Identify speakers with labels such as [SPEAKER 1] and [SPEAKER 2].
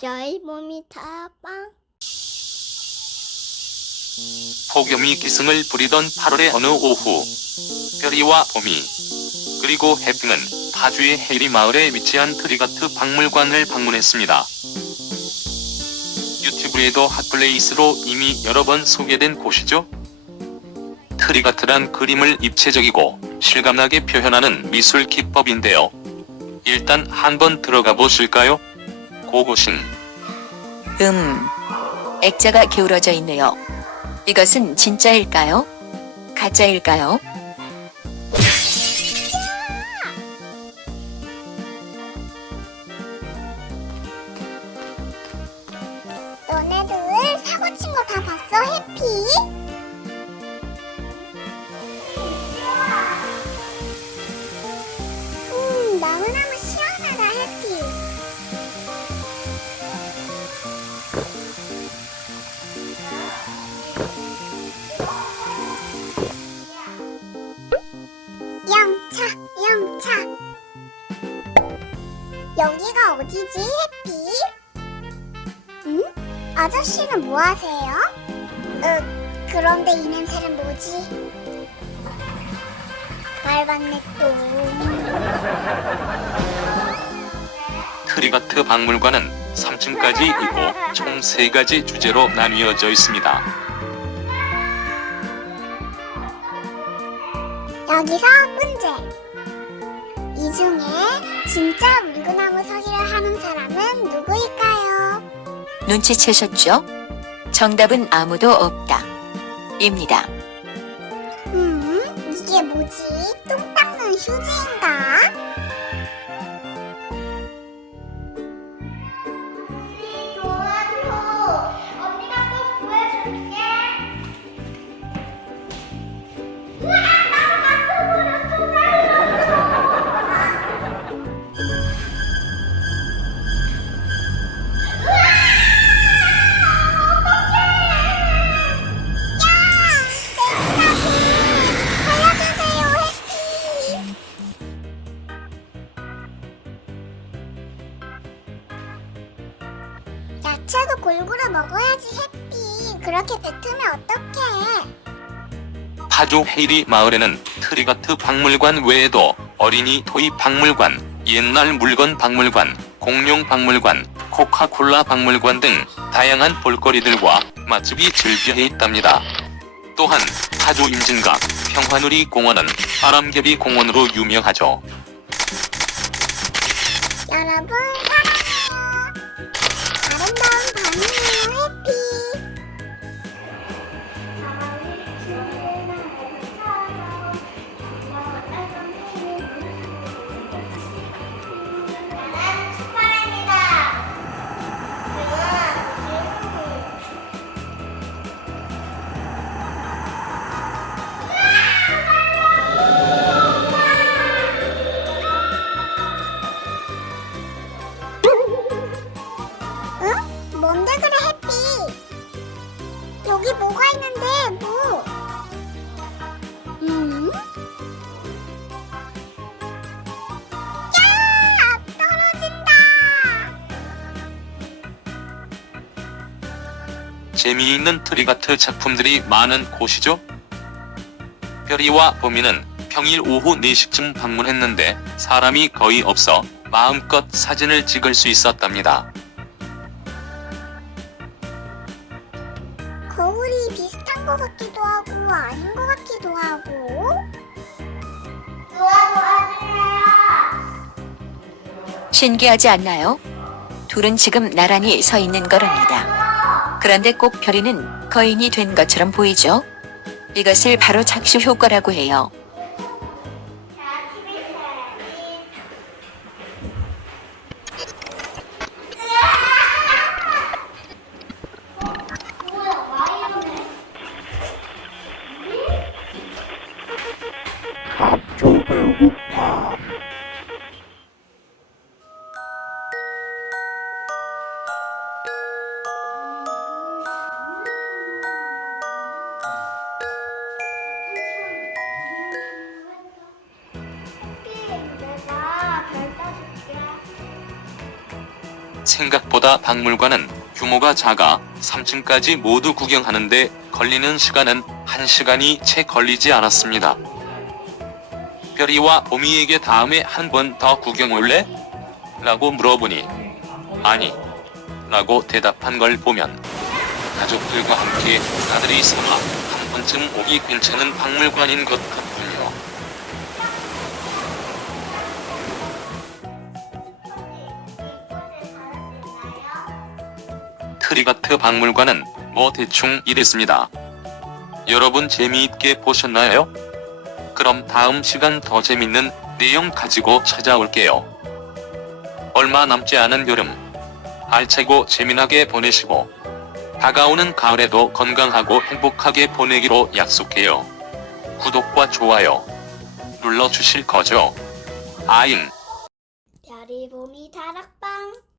[SPEAKER 1] 별이 몸이 다 빵
[SPEAKER 2] 폭염이 기승을 부리던 8월의 어느 오후 별이와 봄이 그리고 해핑은 파주의 해리 마을에 위치한 트리가트 박물관을 방문했습니다. 유튜브에도 핫플레이스로 이미 여러 번 소개된 곳이죠. 트리가트란 그림을 입체적이고 실감나게 표현하는 미술 기법인데요. 일단 한번 들어가 보실까요? 고고싱
[SPEAKER 3] 음, 액자가 기울어져 있네요. 이것은 진짜일까요? 가짜일까요?
[SPEAKER 1] 너네들 사고 친 거 다 봤어 해피? 여기가 어디지 해피? 응? 아저씨는 뭐 하세요? 으, 그런데 이 냄새는 뭐지? 밟았네 또.
[SPEAKER 2] 트리가트 박물관은 3층까지 있고 총 3가지 주제로 나뉘어져 있습니다.
[SPEAKER 1] 여기서 문제. 이 중에 진짜 물구나무 서기를 하는 사람은 누구일까요?
[SPEAKER 3] 눈치채셨죠? 정답은 아무도 없다. 입니다.
[SPEAKER 1] 음, 이게 뭐지? 똥 닦는 휴지인가? 야채도 골고루 먹어야지, 해피. 그렇게 뱉으면 어떡해.
[SPEAKER 2] 파주 헤이리 마을에는 트리가트 박물관 외에도 어린이 토이 박물관, 옛날 물건 박물관, 공룡 박물관, 코카콜라 박물관 등 다양한 볼거리들과 맛집이 즐겨 있답니다. 또한 파주 임진각 평화누리 공원은 바람개비 공원으로 유명하죠.
[SPEAKER 1] 여러분, 여기 뭐가 있는데 뭐? 음?
[SPEAKER 2] 재미있는 트리가트 작품들이 많은 곳이죠. 별이와 봄이는 평일 오후 4시쯤 방문했는데 사람이 거의 없어 마음껏 사진을 찍을 수 있었답니다.
[SPEAKER 1] 같기도 하고 아닌 것 같기도 하고
[SPEAKER 3] 신기하지 않나요? 둘은 지금 나란히 서 있는 거랍니다. 그런데 꼭 별이는 거인이 된 것처럼 보이죠? 이것을 바로 착시 효과라고 해요.
[SPEAKER 2] 생각보다 박물관은 규모가 작아 3층까지 모두 구경하는데 걸리는 시간은 1시간이 채 걸리지 않았습니다. 별이와 봄이에게 다음에 한 번 더 구경 올래? 라고 물어보니 아니 라고 대답한 걸 보면 가족들과 함께 나들이 삼아 한 번쯤 오기 괜찮은 박물관인 것 같군 트리가트 박물관은 뭐 대충 이랬습니다. 여러분 재미있게 보셨나요? 그럼 다음 시간 더 재밌는 내용 가지고 찾아올게요. 얼마 남지 않은 여름 알차고 재미나게 보내시고 다가오는 가을에도 건강하고 행복하게 보내기로 약속해요. 구독과 좋아요 눌러주실 거죠? 아잉
[SPEAKER 1] 별이 봄이 다락방